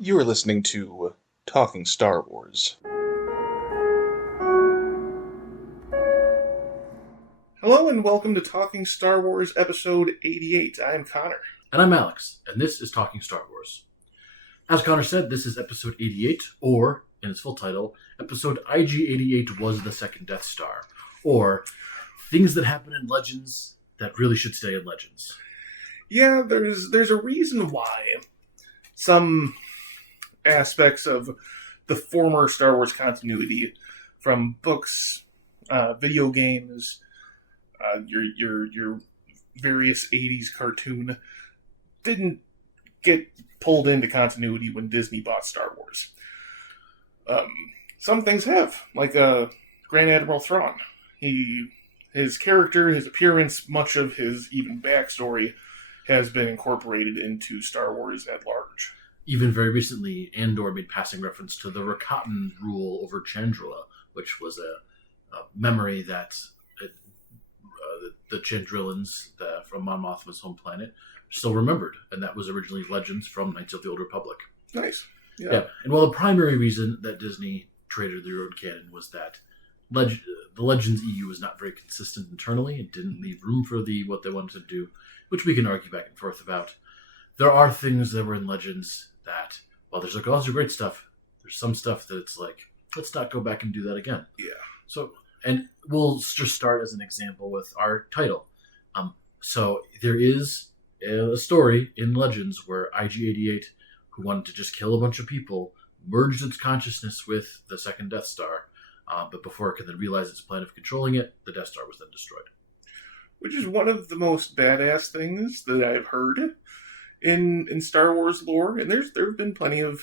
You are listening to Talking Star Wars. Hello and welcome to Talking Star Wars episode 88. I am Connor. And I'm Alex, and this is Talking Star Wars. As Connor said, this is episode 88, or, in its full title, episode IG88 was the second Death Star, or things that happen in Legends that really should stay in Legends. Yeah, there's a reason why some aspects of the former Star Wars continuity, from books, video games, your various 80s cartoon, didn't get pulled into continuity when Disney bought Star Wars. Some things have, like Grand Admiral Thrawn. His character, his appearance, much of his even backstory has been incorporated into Star Wars at large. Even very recently, Andor made passing reference to the Rakatan rule over Chandrila, which was a memory that the Chandrilans from Mon Mothma's home planet still remembered, and that was originally Legends from Knights of the Old Republic. Nice. Yeah. And while the primary reason that Disney traded the road canon was that the Legends EU was not very consistent internally, it didn't leave room for what they wanted to do, which we can argue back and forth about. There are things that were in Legends that, while there's lots of great stuff, there's some stuff that it's like, let's not go back and do that again. Yeah. So, and we'll just start as an example with our title. So there is a story in Legends where IG88, who wanted to just kill a bunch of people, merged its consciousness with the second Death Star, but before it could then realize its plan of controlling it, the Death Star was then destroyed. Which is one of the most badass things that I've heard in Star Wars lore, and there have been plenty of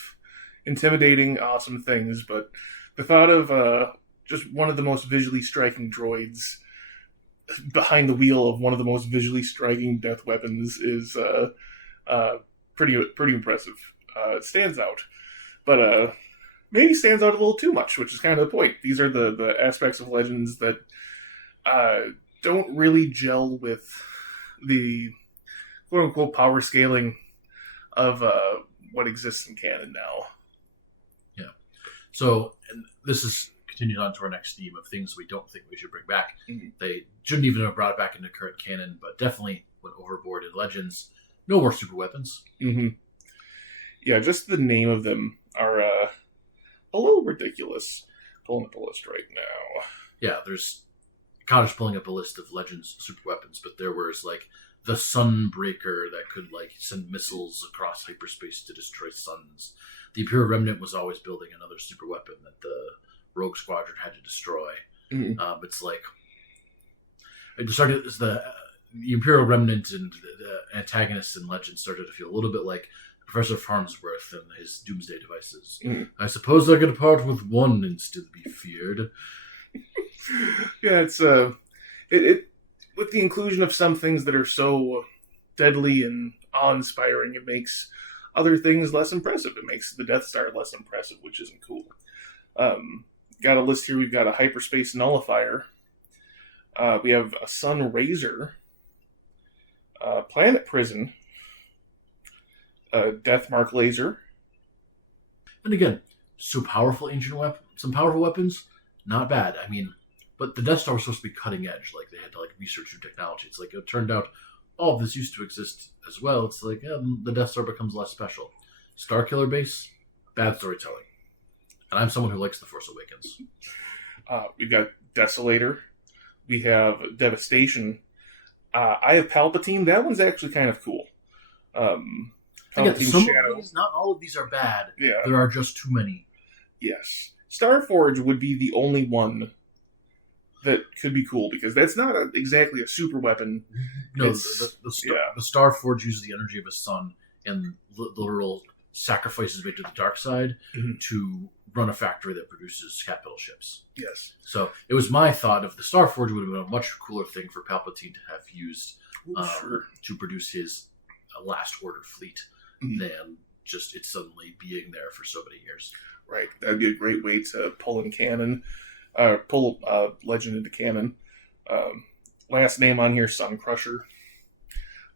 intimidating, awesome things, but the thought of just one of the most visually striking droids behind the wheel of one of the most visually striking death weapons is pretty impressive. It stands out, but maybe stands out a little too much, which is kind of the point. These are the aspects of Legends that don't really gel with the quote-unquote power scaling of what exists in canon now. Yeah. So, and this is continued on to our next theme of things we don't think we should bring back. Mm-hmm. They shouldn't even have brought it back into current canon, but definitely went overboard in Legends. No more superweapons. Mm-hmm. Yeah, just the name of them are a little ridiculous. Pulling up a list right now. Yeah, Connor's pulling up a list of Legends superweapons, but there was like the Sunbreaker that could like send missiles across hyperspace to destroy suns. The Imperial Remnant was always building another superweapon that the Rogue Squadron had to destroy. Mm-hmm. It's like it started as the Imperial Remnant and the antagonists in Legends started to feel a little bit like Professor Farnsworth and his doomsday devices. Mm-hmm. I suppose I could part with one and still be feared. Yeah, it's it with the inclusion of some things that are so deadly and awe-inspiring, it makes other things less impressive. It makes the Death Star less impressive, which isn't cool. Got a list here. We've got a hyperspace nullifier. We have a sun razor, planet prison, death mark laser. And again, some powerful weapons, not bad. I mean, but the Death Star was supposed to be cutting edge. Like, they had to, research new technology. It's like, it turned out all of this used to exist as well. It's like, the Death Star becomes less special. Starkiller base, bad storytelling. And I'm someone who likes The Force Awakens. We've got Desolator. We have Devastation. I have Palpatine. That one's actually kind of cool. Again, some of these, not all of these are bad. Yeah. There are just too many. Yes. Starforge would be the only one that could be cool, because that's not exactly a super weapon. No, the Starforge uses the energy of a sun and literal sacrifices made to the dark side to run a factory that produces capital ships. Yes. So it was my thought of the Starforge would have been a much cooler thing for Palpatine to have used to produce his Last Order fleet than just it suddenly being there for so many years. Right. That'd be a great way to pull in canon, pull Legend into canon. Last name on here, Sun Crusher.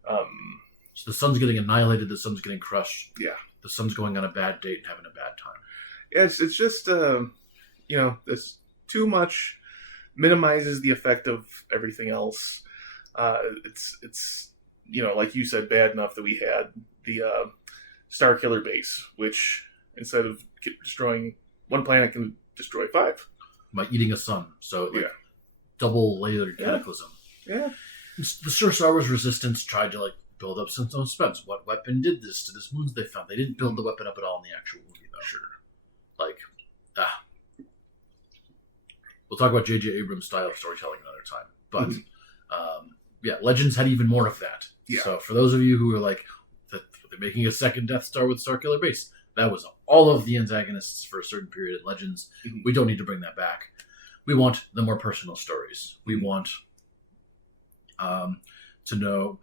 So the sun's getting annihilated, the sun's getting crushed. Yeah. the son's going on a bad date and having a bad time. It's just this too much minimizes the effect of everything else. It's like you said, bad enough that we had the Starkiller base, which instead of destroying one planet can destroy 5 by eating a sun. So double layered cataclysm. Yeah. The Star Wars Resistance tried to build up some suspense. What weapon did this to this moons they found? They didn't build the weapon up at all in the actual movie, though. Sure. We'll talk about J.J. Abrams' style of storytelling another time. But, Legends had even more of that. Yeah. So for those of you who are they're making a second Death Star with Starkiller Base, that was all of the antagonists for a certain period in Legends. Mm-hmm. We don't need to bring that back. We want the more personal stories. We want to know,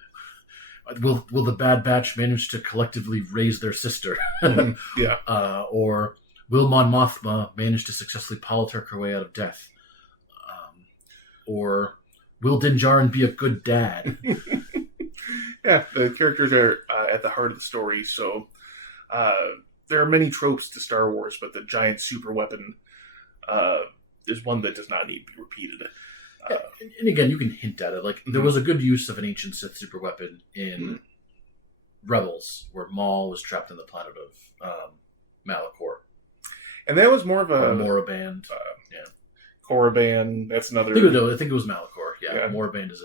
will the Bad Batch manage to collectively raise their sister? Yeah. Or will Mon Mothma manage to successfully politic her way out of death? Or will Din Djarin be a good dad? Yeah, the characters are at the heart of the story, so there are many tropes to Star Wars, but the giant super weapon is one that does not need to be repeated. And again, you can hint at it. There was a good use of an ancient Sith super weapon in Rebels, where Maul was trapped on the planet of Malachor. And that was more of a Moraband. Korriban. That's another. I think it was Malachor. Yeah. Moraband is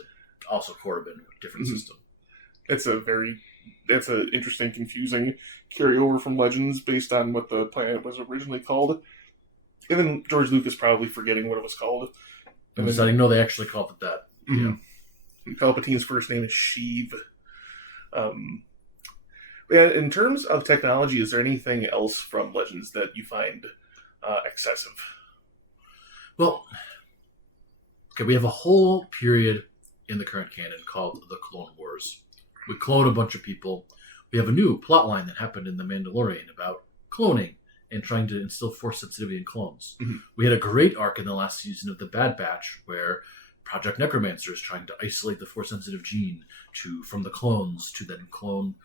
also Korriban, different system. That's an interesting, confusing carryover from Legends based on what the planet was originally called. And then George Lucas probably forgetting what it was called. And deciding, no, they actually called it that. Mm-hmm. Yeah. Palpatine's first name is Sheev. In terms of technology, is there anything else from Legends that you find excessive? Well, we have a whole period in the current canon called the Clone Wars. We clone a bunch of people. We have a new plot line that happened in The Mandalorian about cloning and trying to instill force sensitivity in clones. Mm-hmm. We had a great arc in the last season of The Bad Batch where Project Necromancer is trying to isolate the force sensitive gene from the clones to then clone,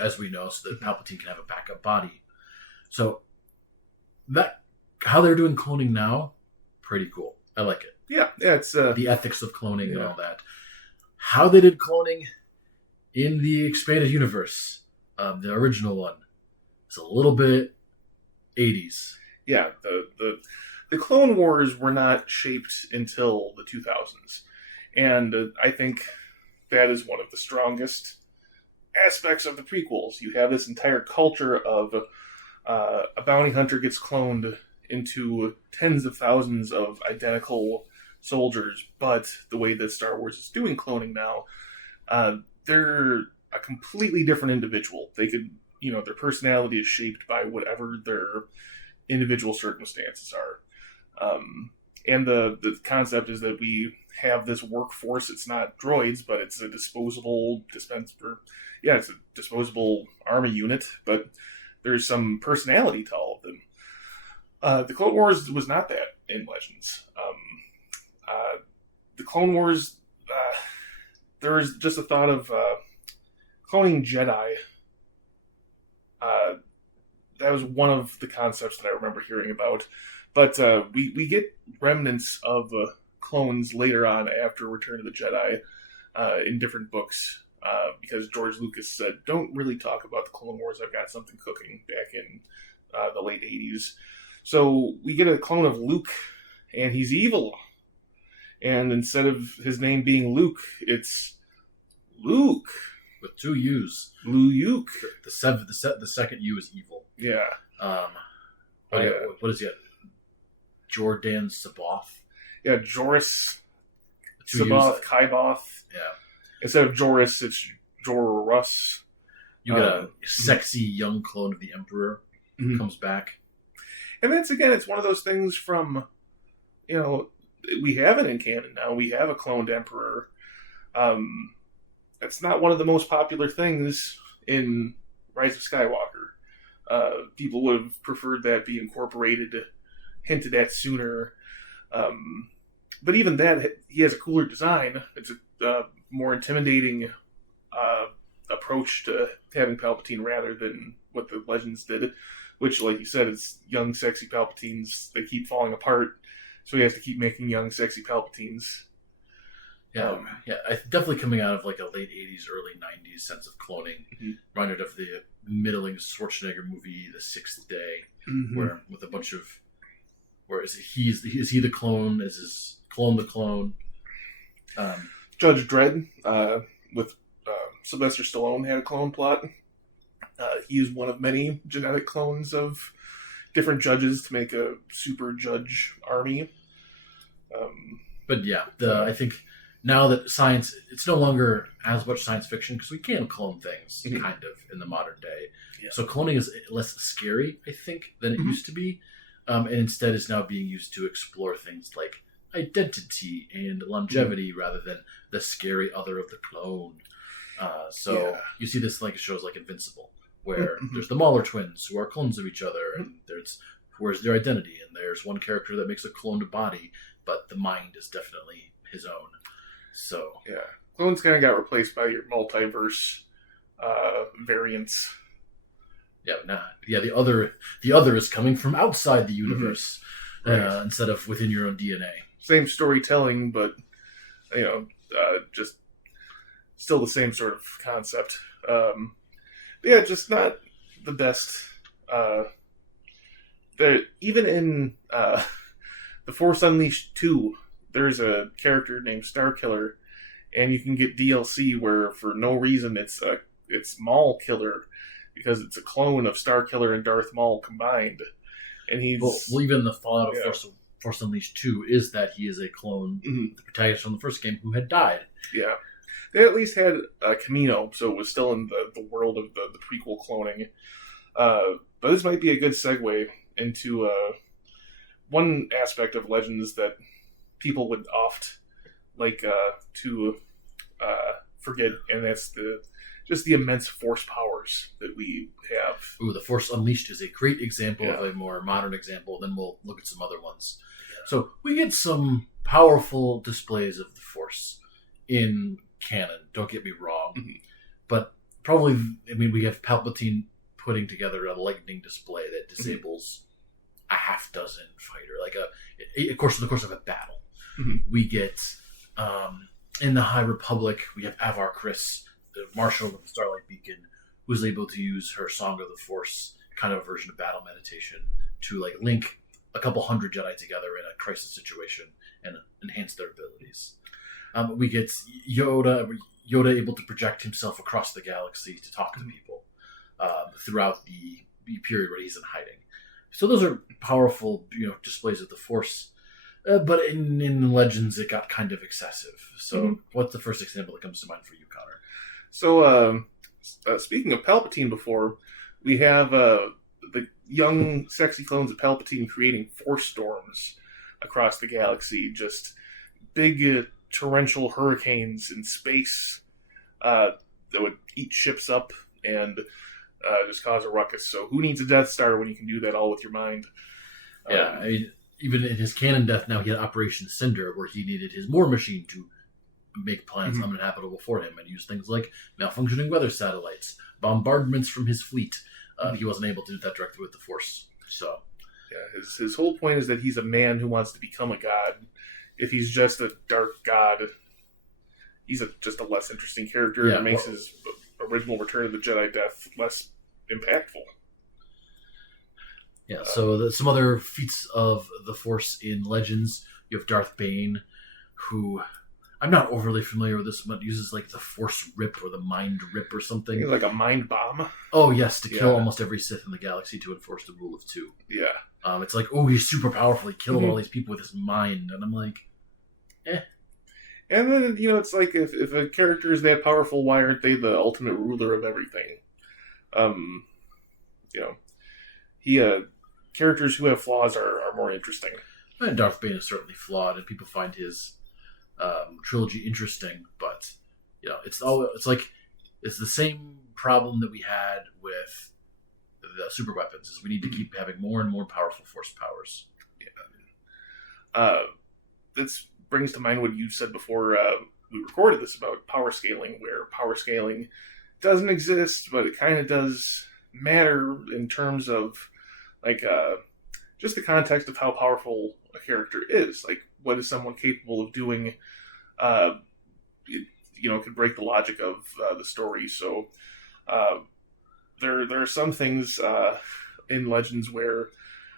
as we know, so that Palpatine can have a backup body. So how they're doing cloning now, pretty cool. I like it. Yeah, it's the ethics of cloning and all that. How they did cloning in the expanded universe, the original one, it's a little bit 80s. Yeah, the Clone Wars were not shaped until the 2000s, and I think that is one of the strongest aspects of the prequels. You have this entire culture of a bounty hunter gets cloned into tens of thousands of identical soldiers, but the way that Star Wars is doing cloning now, they're a completely different individual. They could, their personality is shaped by whatever their individual circumstances are. And the concept is that we have this workforce. It's not droids, but it's a disposable it's a disposable army unit, but there's some personality to all of them. The Clone Wars was not that in Legends. The Clone Wars, there was just a thought of cloning Jedi. That was one of the concepts that I remember hearing about. But we get remnants of clones later on after Return of the Jedi in different books. Because George Lucas said, don't really talk about the Clone Wars. I've got something cooking back in the late 80s. So we get a clone of Luke, and he's evil. And instead of his name being Luke, it's Luke. With 2 U's. Luke. The second U is evil. Yeah. What is it? Jordan Saboth? Yeah, Joris Saboth, Kaiboth. Yeah. Instead of Joris, it's Jorus. You got a sexy young clone of the Emperor who comes back. And it's one of those things from, we have it in canon now. We have a cloned Emperor. That's not one of the most popular things in Rise of Skywalker. People would have preferred that be incorporated, hinted at sooner. But even that, he has a cooler design. It's a more intimidating approach to having Palpatine rather than what the Legends did, which, like you said, it's young, sexy Palpatines. They keep falling apart, so he has to keep making young, sexy Palpatines. Yeah, definitely coming out of like a late 80s, early 90s sense of cloning. Reminded of the middling Schwarzenegger movie, The Sixth Day, where with a bunch of, where is he the clone? Is his clone the clone? Judge Dredd with Sylvester Stallone had a clone plot. He used one of many genetic clones of different judges to make a super judge army. But yeah, I think now that science, it's no longer as much science fiction because we can clone things kind of in the modern day. Yeah. So cloning is less scary, I think, than it used to be. And instead is now being used to explore things like identity and longevity rather than the scary other of the clone. You see this like shows like Invincible, where there's the Mauler twins who are clones of each other, and there's where's their identity, and there's one character that makes a cloned body, but the mind is definitely his own. So yeah, clones kind of got replaced by your multiverse variants. The other is coming from outside the universe instead of within your own DNA. Same storytelling, but just still the same sort of concept. Just not the best. Even in The Force Unleashed 2, there's a character named Starkiller, and you can get DLC where for no reason it's Maul Killer, because it's a clone of Starkiller and Darth Maul combined. And he's... Well, even the fallout of Force Unleashed 2 is that he is a clone, the protagonist from the first game, who had died. Yeah. They at least had Kamino, so it was still in the world of the prequel cloning. But this might be a good segue into one aspect of Legends that people would oft like to forget, and that's the immense force powers that we have. Ooh, the Force Unleashed is a great example of a more modern example. Then we'll look at some other ones. Yeah. So we get some powerful displays of the Force in canon. Don't get me wrong, but probably we have Palpatine putting together a lightning display that disables a half dozen fighter, in the course of a battle. We get in the High Republic, we have Avar Kriss, the Marshal of the Starlight Beacon, who's able to use her Song of the Force, kind of a version of battle meditation, to link a couple hundred Jedi together in a crisis situation and enhance their abilities. We get Yoda able to project himself across the galaxy to talk to people throughout the period where he's in hiding. So those are powerful, displays of the Force. But in Legends, it got kind of excessive. So what's the first example that comes to mind for you, Connor? So speaking of Palpatine before, we have the young, sexy clones of Palpatine creating force storms across the galaxy. Just big torrential hurricanes in space that would eat ships up and just cause a ruckus. So who needs a Death Star when you can do that all with your mind? Yeah, even in his canon death now, he had Operation Cinder, where he needed his War Machine to make planets uninhabitable for him and use things like malfunctioning weather satellites, bombardments from his fleet. He wasn't able to do that directly with the Force. So, yeah, his whole point is that he's a man who wants to become a god. If he's just a dark god, he's just a less interesting character. It makes his original Return of the Jedi death less impactful. Yeah, so some other feats of the Force in Legends. You have Darth Bane, who I'm not overly familiar with this, but uses the Force Rip or the Mind Rip or something. Like a mind bomb. Oh yes, to kill almost every Sith in the galaxy to enforce the rule of two. Yeah. It's he's super powerful. He killed all these people with his mind, and I'm like, eh. And then it's like if a character is that powerful, why aren't they the ultimate ruler of everything? Characters who have flaws are more interesting. And Darth Bane is certainly flawed, and people find his trilogy interesting, but it's the same problem that we had with the superweapons. Is we need to keep having more and more powerful Force powers. Yeah. This brings to mind what you said before we recorded this about power scaling, where power scaling doesn't exist, but it kind of does matter in terms of like just the context of how powerful a character is. Like, what is someone capable of doing? Could break the logic of the story. So there are some things in Legends where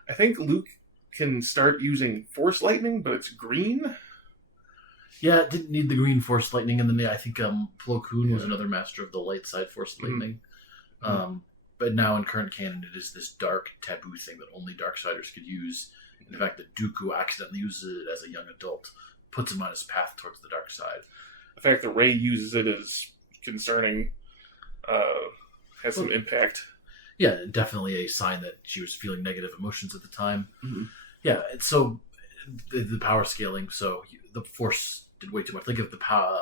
I think Luke can start using Force Lightning, but it's green. Yeah, it didn't need the green Force Lightning, and then I think Plo Koon was another master of the light side Force Lightning. But now in current canon, it is this dark taboo thing that only Darksiders could use. And the fact that Dooku accidentally uses it as a young adult puts him on his path towards the dark side. The fact that Rey uses it is concerning. Has some impact. Yeah, definitely a sign that she was feeling negative emotions at the time. Mm-hmm. Yeah, so the power scaling, so the Force did way too much. Think of the power.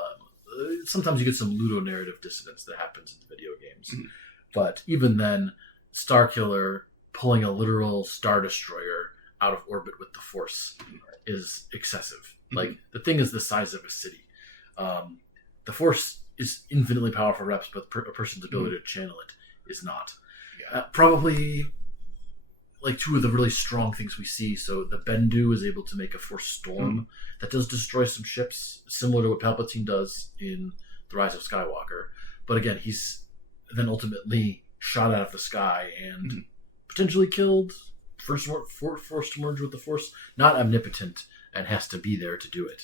Sometimes you get some ludonarrative dissonance that happens in the video games. Mm-hmm. But even then, Starkiller pulling a literal Star Destroyer out of orbit with the Force is excessive. Mm-hmm. Like, the thing is the size of a city. The Force is infinitely powerful reps, but a person's ability to channel it is not. Yeah. Probably like two of the really strong things we see. So the Bendu is able to make a Force storm that does destroy some ships, similar to what Palpatine does in The Rise of Skywalker. But again, he's then ultimately shot out of the sky and potentially killed, forced to merge with the Force. Not omnipotent and has to be there to do it.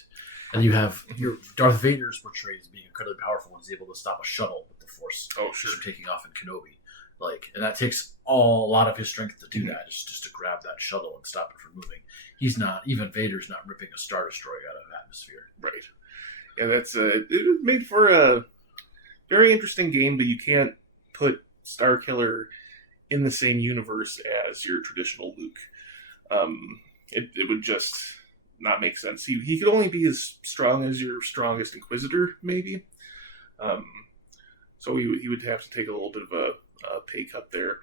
And you have your Darth Vader is portrayed as being incredibly powerful and he's able to stop a shuttle with the Force. Oh, sure. Just taking off in Kenobi. And that takes a lot of his strength to do that, just to grab that shuttle and stop it from moving. He's not, even Vader's not ripping a Star Destroyer out of atmosphere. Right. Yeah, that's it was made for a very interesting game, but you can't put Starkiller in the same universe as your traditional Luke. It would just not make sense. He could only be as strong as your strongest Inquisitor, maybe. So he would have to take a little bit of a pay cut there.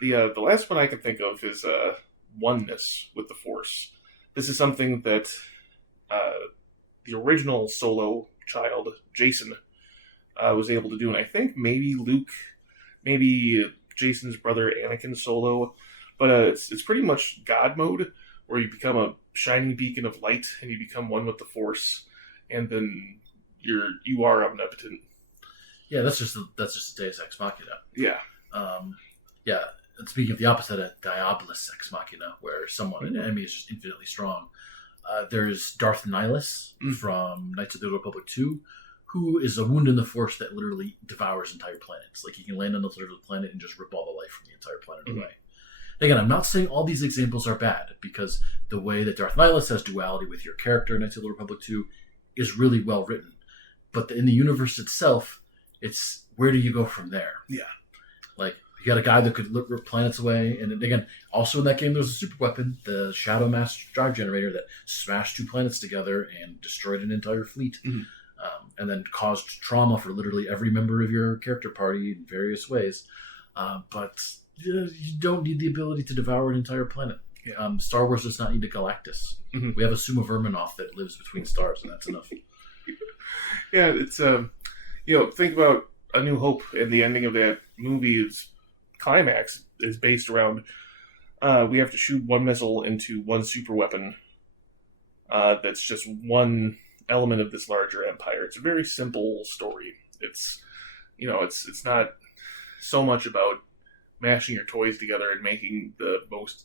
The last one I can think of is oneness with the Force. This is something that the original Solo child, Jason, was able to do, and I think maybe Luke, maybe Jason's brother Anakin Solo, but it's pretty much God mode, where you become a shining beacon of light and you become one with the Force, and then you are omnipotent. Yeah, that's just a Deus Ex Machina. Yeah. Yeah. And speaking of the opposite, a Diabolus Ex Machina, where an enemy is just infinitely strong. There's Darth Nihilus from Knights of the Old Republic 2, who is a wound in the Force that literally devours entire planets. Like, he can land on the planet and just rip all the life from the entire planet away. Again, I'm not saying all these examples are bad, because the way that Darth Nihilus has duality with your character in Knights of the Old Republic 2 is really well written. But in the universe itself, it's where do you go from there? Yeah. Like, you got a guy that could rip planets away, and again, also in that game there's a super weapon, the Shadow Mass Drive Generator, that smashed two planets together and destroyed an entire fleet, and then caused trauma for literally every member of your character party in various ways. But you don't need the ability to devour an entire planet. Star Wars does not need a Galactus. We have a Suma Verminoff that lives between stars, and that's enough. Yeah, it's think about A New Hope, and the ending of that movie's climax is based around we have to shoot one missile into one super weapon that's just one element of this larger empire. It's a very simple story. It's not so much about mashing your toys together and making the most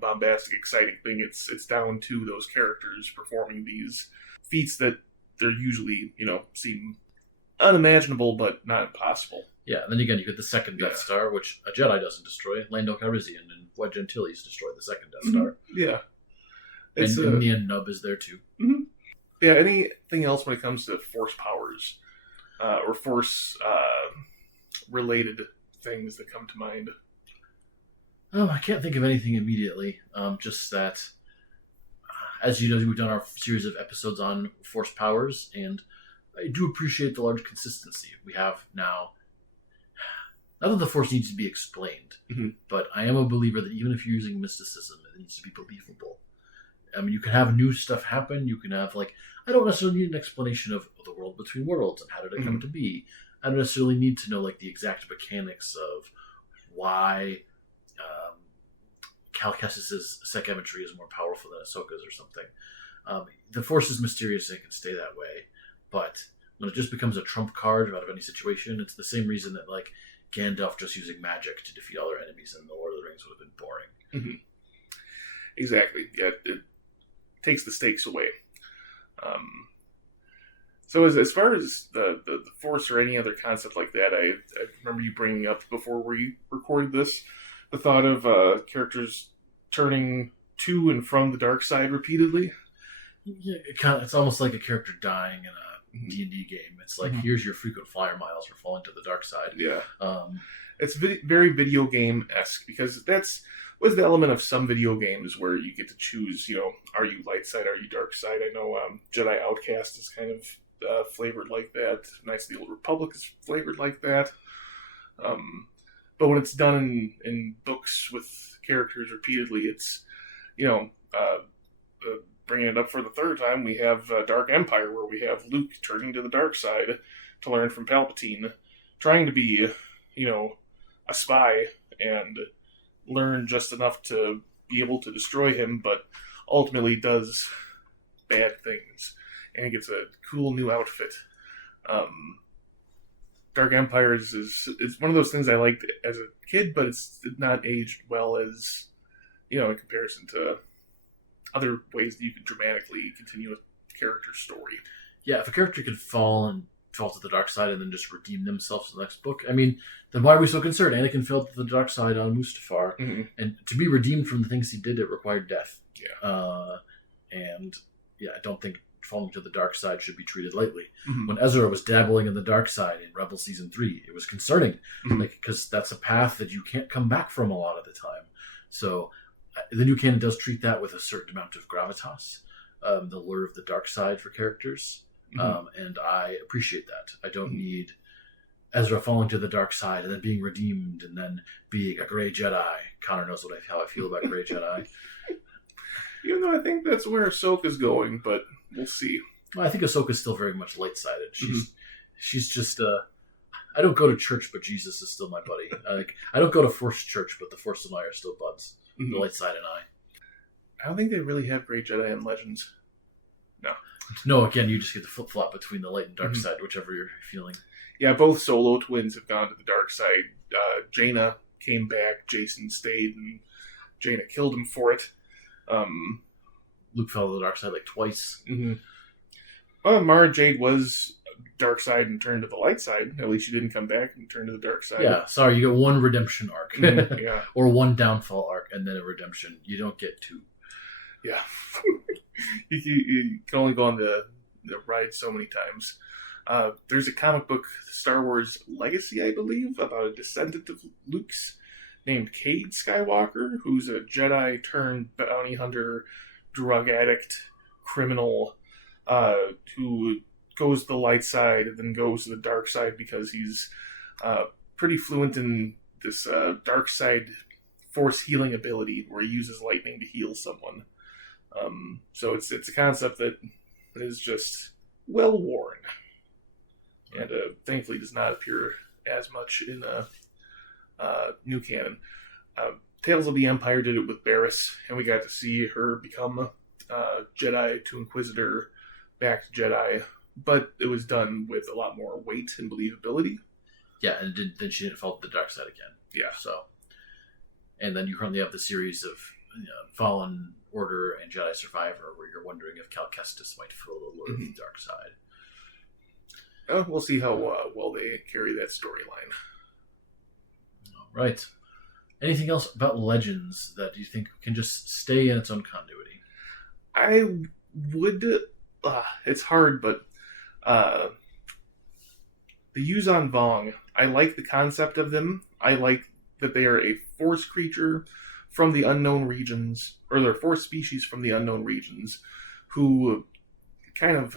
bombastic, exciting thing. It's down to those characters performing these feats that they're usually seem unimaginable but not impossible. Yeah, and then again, you get the second Death Star, which a Jedi doesn't destroy. Lando Calrissian and Wedge Antilles destroyed the second Death Star. Yeah. And in the end, Nub is there too. Yeah, anything else when it comes to Force powers or Force related things that come to mind? I can't think of anything immediately. Just that, as you know, we've done our series of episodes on Force powers, and I do appreciate the large consistency we have now. Not that the Force needs to be explained, but I am a believer that even if you're using mysticism, it needs to be believable. I mean, you can have new stuff happen. You can have, I don't necessarily need an explanation of the world between worlds and how did it come to be. I don't necessarily need to know like the exact mechanics of why Cal Kestis's psychometry is more powerful than Ahsoka's or something. The Force is mysterious and it can stay that way, but when it just becomes a trump card out of any situation, it's the same reason that like Gandalf just using magic to defeat all their enemies in the Lord of the Rings would have been boring. Mm-hmm. Exactly. Yeah, it takes the stakes away. So as far as the Force or any other concept like that, I remember you bringing up before we recorded this, the thought of characters turning to and from the dark side repeatedly. Yeah, it's almost like a character dying in a D&D game. It's like, here's your frequent flyer miles for falling to the dark side. Yeah. It's very video game-esque, because that's was the element of some video games where you get to choose, are you light side, are you dark side? I know Jedi Outcast is kind of flavored like that. Knights of the Old Republic is flavored like that. But when it's done in books with characters repeatedly, it's, bringing it up for the third time, we have Dark Empire, where we have Luke turning to the dark side to learn from Palpatine, trying to be, a spy and learn just enough to be able to destroy him, but ultimately does bad things, and he gets a cool new outfit. Dark Empire is one of those things I liked as a kid, but it's not aged well as, in comparison to other ways that you can dramatically continue a character's story. Yeah, if a character could fall to the dark side and then just redeem themselves in the next book, I mean, then why are we so concerned? Anakin fell to the dark side on Mustafar, and to be redeemed from the things he did, it required death. Yeah. I don't think falling to the dark side should be treated lightly. When Ezra was dabbling in the dark side in Rebel Season 3, it was concerning, because that's a path that you can't come back from a lot of the time. So the new canon does treat that with a certain amount of gravitas, the lure of the dark side for characters. And I appreciate that. I don't need Ezra falling to the dark side and then being redeemed and then being a gray Jedi. Connor knows how I feel about gray Jedi. Even though I think that's where Ahsoka's going, but we'll see. Well, I think Ahsoka's still very much light-sided. She's just I don't go to church, but Jesus is still my buddy. I don't go to Force church, but the Force and I are still buds. The light side and I don't think they really have gray Jedi in Legends. No, again, you just get the flip-flop between the light and dark side, whichever you're feeling. Yeah, both Solo twins have gone to the dark side. Jaina came back, Jason stayed, and Jaina killed him for it. Luke fell to the dark side like twice. Well, Mara Jade was dark side and turned to the light side. At least she didn't come back and turn to the dark side. Yeah, sorry, you get one redemption arc. Yeah. Or one downfall arc, and then a redemption. You don't get two. Yeah. You can only go on the ride so many times. There's a comic book, Star Wars Legacy, I believe, about a descendant of Luke's named Cade Skywalker, who's a Jedi turned bounty hunter, drug addict, criminal, who goes to the light side and then goes to the dark side because he's pretty fluent in this dark side force healing ability where he uses lightning to heal someone. So it's a concept that is just well worn, and thankfully does not appear as much in new canon. Tales of the Empire did it with Barriss, and we got to see her become Jedi to Inquisitor, back to Jedi, but it was done with a lot more weight and believability. Yeah, and then she didn't fall to the dark side again. Yeah. So, and then you currently have the series of Fallen Order and Jedi Survivor, where you're wondering if Cal Kestis might feel the lure of the dark side. We'll see how well they carry that storyline. All right. Anything else about Legends that you think can just stay in its own continuity? I would. It's hard, but the Yuuzhan Vong, I like the concept of them. I like that they are a Force creature from the unknown regions, or they're Force species from the unknown regions, who kind of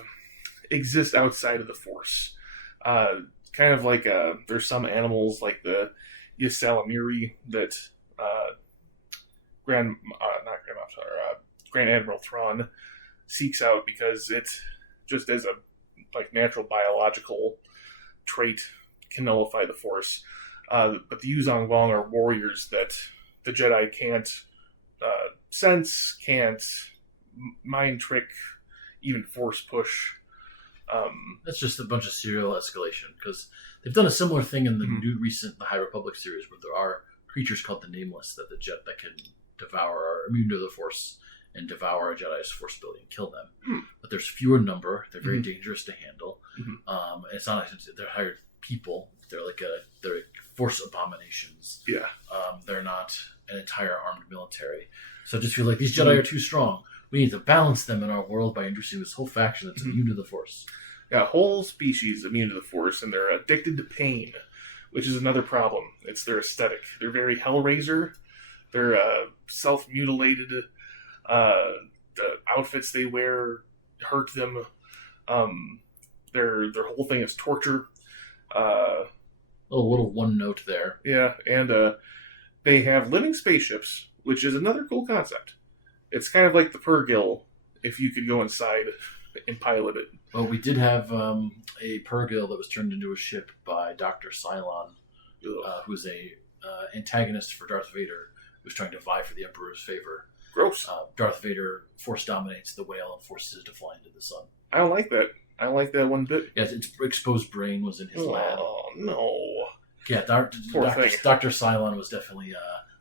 exist outside of the Force. Kind of like there's some animals like the Ysalamiri that Grand Admiral Thrawn seeks out because it just as a natural biological trait can nullify the Force. But the Yuzong Vong are warriors that the Jedi can't sense, can't mind trick, even Force push. That's just a bunch of serial escalation, because they've done a similar thing in the new recent The High Republic series, where there are creatures called the Nameless that that can devour, are immune to the Force and devour a Jedi's Force ability and kill them. But there's fewer number. They're very dangerous to handle. And it's not like they're hired people. They're they're Force abominations. Yeah. They're not an entire armed military. So I just feel like these Jedi are too strong. We need to balance them in our world by introducing this whole faction that's immune to the Force. Yeah, whole species immune to the Force, and they're addicted to pain, which is another problem. It's their aesthetic. They're very Hellraiser. They're self-mutilated. The outfits they wear hurt them. Their whole thing is torture. A little one note there. Yeah, and they have living spaceships, which is another cool concept. It's kind of like the Purrgil, if you could go inside and pilot it. Well, we did have a Purrgil that was turned into a ship by Dr. Cylon, who's a antagonist for Darth Vader, who's trying to vie for the Emperor's favor. Gross. Darth Vader force dominates the whale and forces it to fly into the sun. I don't like that. I don't like that one bit. Yeah, its exposed brain was in his lab. Oh, no. Yeah, Dr. Cylon was definitely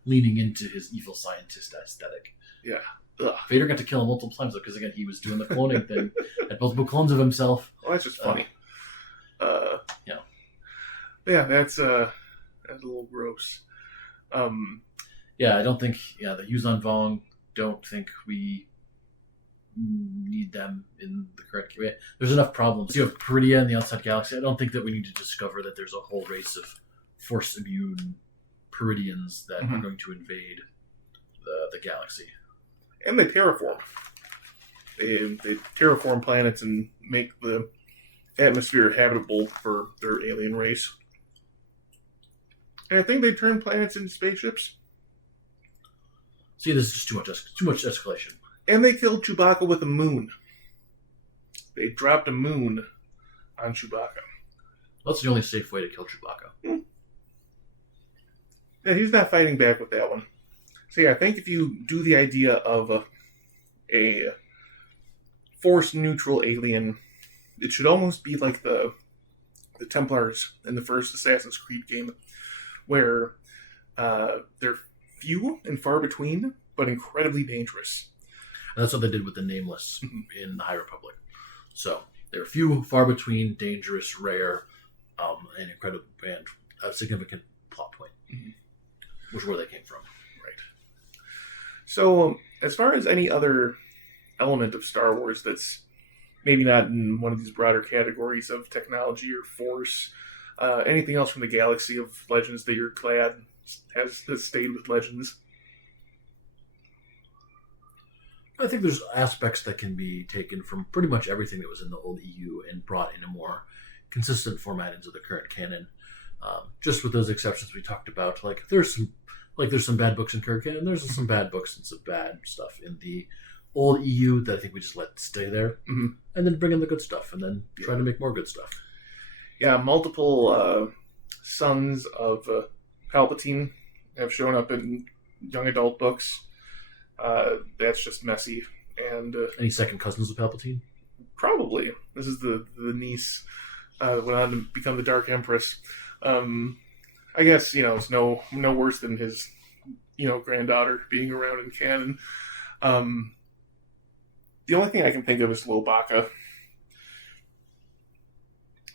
leaning into his evil scientist aesthetic. Yeah. Ugh. Vader got to kill him multiple times, though, because, again, he was doing the cloning thing. Had multiple clones of himself. Well, that's just funny. Yeah. Yeah, that's a little gross. Yeah, I don't think... Yeah, the Yuzon Vong don't think we need them in the current... There's enough problems. You have Peridia in the outside galaxy. I don't think that we need to discover that there's a whole race of Force-immune Peridians that are going to invade the galaxy. And they terraform. They terraform planets and make the atmosphere habitable for their alien race. And I think they turn planets into spaceships. See, this is just too much escalation. And they killed Chewbacca with a moon. They dropped a moon on Chewbacca. That's the only safe way to kill Chewbacca. Yeah, he's not fighting back with that one. So yeah, I think if you do the idea of a Force-neutral alien, it should almost be like the Templars in the first Assassin's Creed game, where they're few and far between, but incredibly dangerous. And that's what they did with the Nameless in the High Republic. So they're few, far between, dangerous, rare, and incredible, and a significant plot point, which is where they came from. Right. So, as far as any other element of Star Wars that's maybe not in one of these broader categories of technology or Force, anything else from the galaxy of Legends that you're glad has stayed with Legends? I think there's aspects that can be taken from pretty much everything that was in the old EU and brought in a more consistent format into the current canon. Just with those exceptions we talked about, there's some bad books in current canon, there's some bad books and some bad stuff in the old EU that I think we just let stay there, and then bring in the good stuff, and then try to make more good stuff. Yeah, multiple sons of Palpatine have shown up in young adult books. That's just messy. And any second cousins of Palpatine? Probably. This is the niece that went on to become the Dark Empress. I guess, it's no worse than his, granddaughter being around in canon. The only thing I can think of is Lobaka.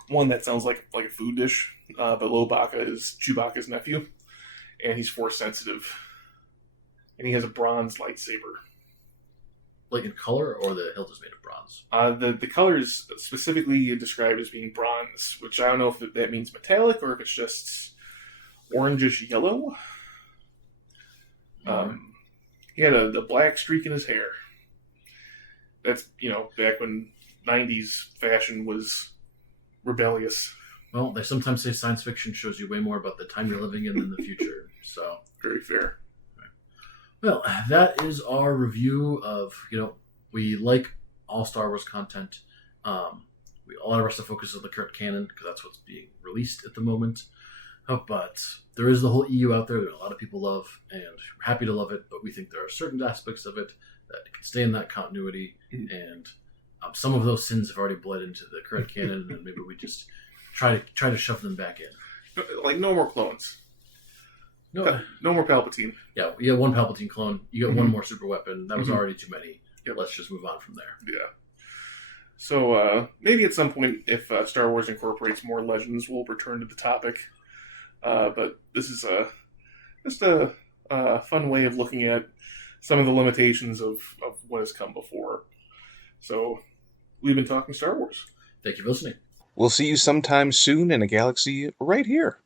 One that sounds like a food dish, but Lobaka is Chewbacca's nephew, and he's Force sensitive. And he has a bronze lightsaber. Like in color, or the hilt is made of bronze? The color is specifically described as being bronze, which I don't know if that means metallic or if it's just orangish yellow. He had a black streak in his hair. That's, back when 90s fashion was rebellious. Well, they sometimes say science fiction shows you way more about the time you're living in than the future. So very fair. Well, that is our review of, we like all Star Wars content. A lot of us are focused on the current canon because that's what's being released at the moment. But there is the whole EU out there that a lot of people love, and we're happy to love it, but we think there are certain aspects of it that can stay in that continuity, and some of those sins have already bled into the current canon, and maybe we just try to shove them back in. Like, no more clones. No more Palpatine. Yeah, you got one Palpatine clone, you got one more super weapon. That was already too many. Yep. Let's just move on from there. Yeah. So maybe at some point, if Star Wars incorporates more legends, we'll return to the topic. But this is just a fun way of looking at some of the limitations of what has come before. So we've been talking Star Wars. Thank you for listening. We'll see you sometime soon in a galaxy right here.